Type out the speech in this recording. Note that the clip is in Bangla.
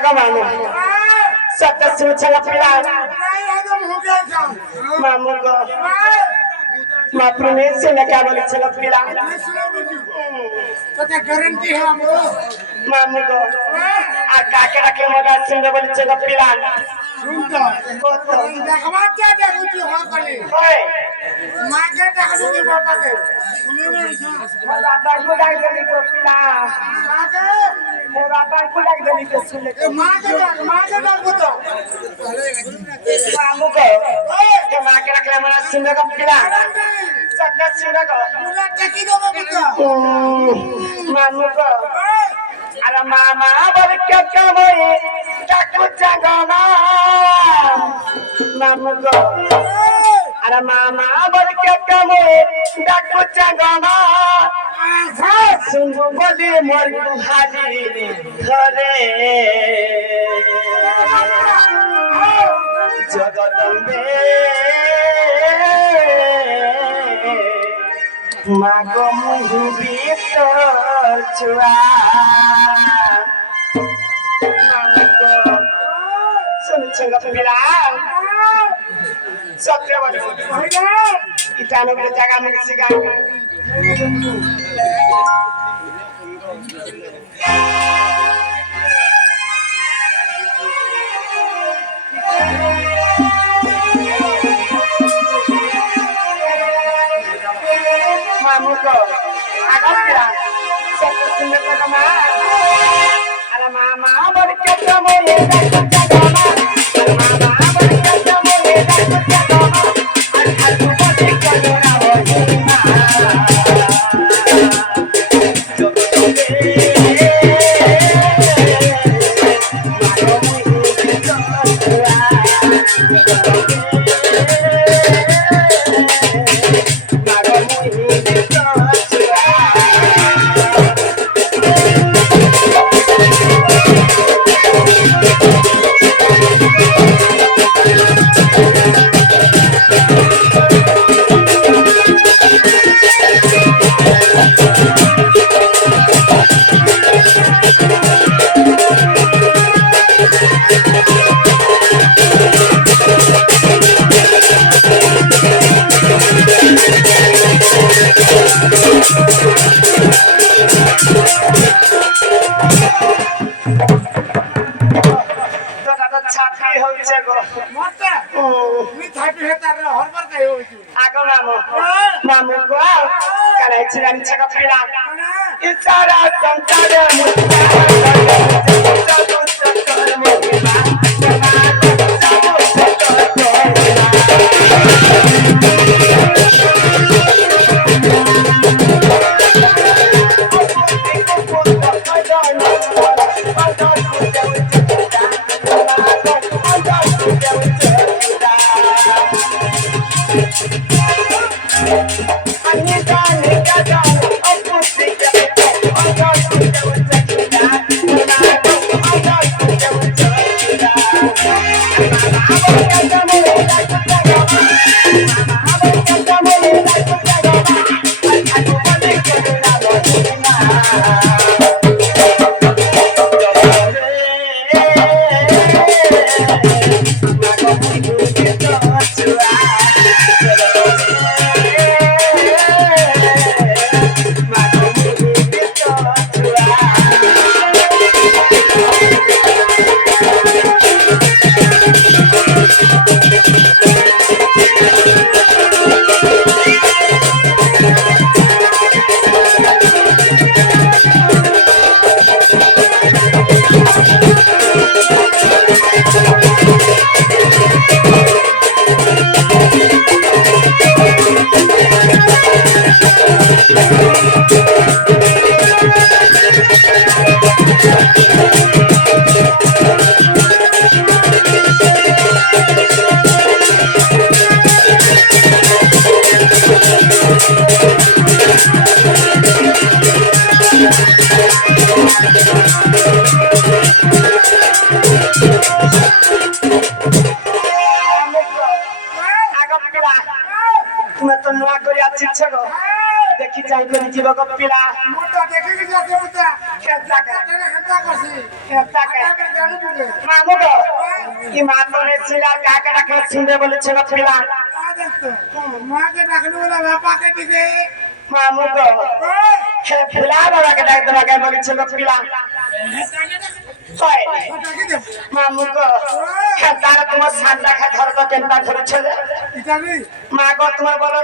आगा मानो सत्य सुचना पिला मामू को मापने से न क्या बोले चलो पिला तो क्या गारंटी है हमको मामू को आ काके रखे मगा सिंह बोले चलो पिला सुन तो देखवा क्या देखो तू हां कली ओए मां के देखो तू बाबा के बाबा को डाल देनी को पिला मां के बाबा को डाल देनी के सुन ले मां के देखो तो मामू को के मां के रखे मगा सिंह का पिला सत्य सिंह का पूरा टकी दो बेटा मामू को अरे मामा बोल के कमोई काकू जगमा मामू को अरे मामा बोल के कमोई काकू जगमा सुन बोली मोर हाजी घरे जगदम्बे मागो मुहु भीतर छुआ सुन छंगा मिला सत्य बोलो इटानो के जगह में सिगा मामू को आगा पिला सत्य सुंदर लगमा अरे मामा बोल के कमोले जगमा अरे मामा बोल के कमोले जगमा अरे तू बोल के ना होई छाती होइছে গো मत मी थापी हेता रे हरबर काय होई आगो मामू मामू को कराई छिरानी छका पिला इचारा संसार কি চাই করেছি গো পিলা মোটা দেখে কি যাচ্ছে মোটা খেতাকে হেতা করছি খেতাকে জানি দিলে মামু গো কি মা তোরে ছিল কাকে ডাকে ছিঁড়ে বলেছে গো পিলা মাকে ডাকলে বলে বাপাকে দিকে মামু গো পিলা বাবাকে ডাকতে লাগে বলেছে গো পিলা হয় ওটাকে দেব মামু গো তারা তোমার সান্ডা খা ধরতো কেনটা ধরেছে এটা নেই মা গো তোমার বলো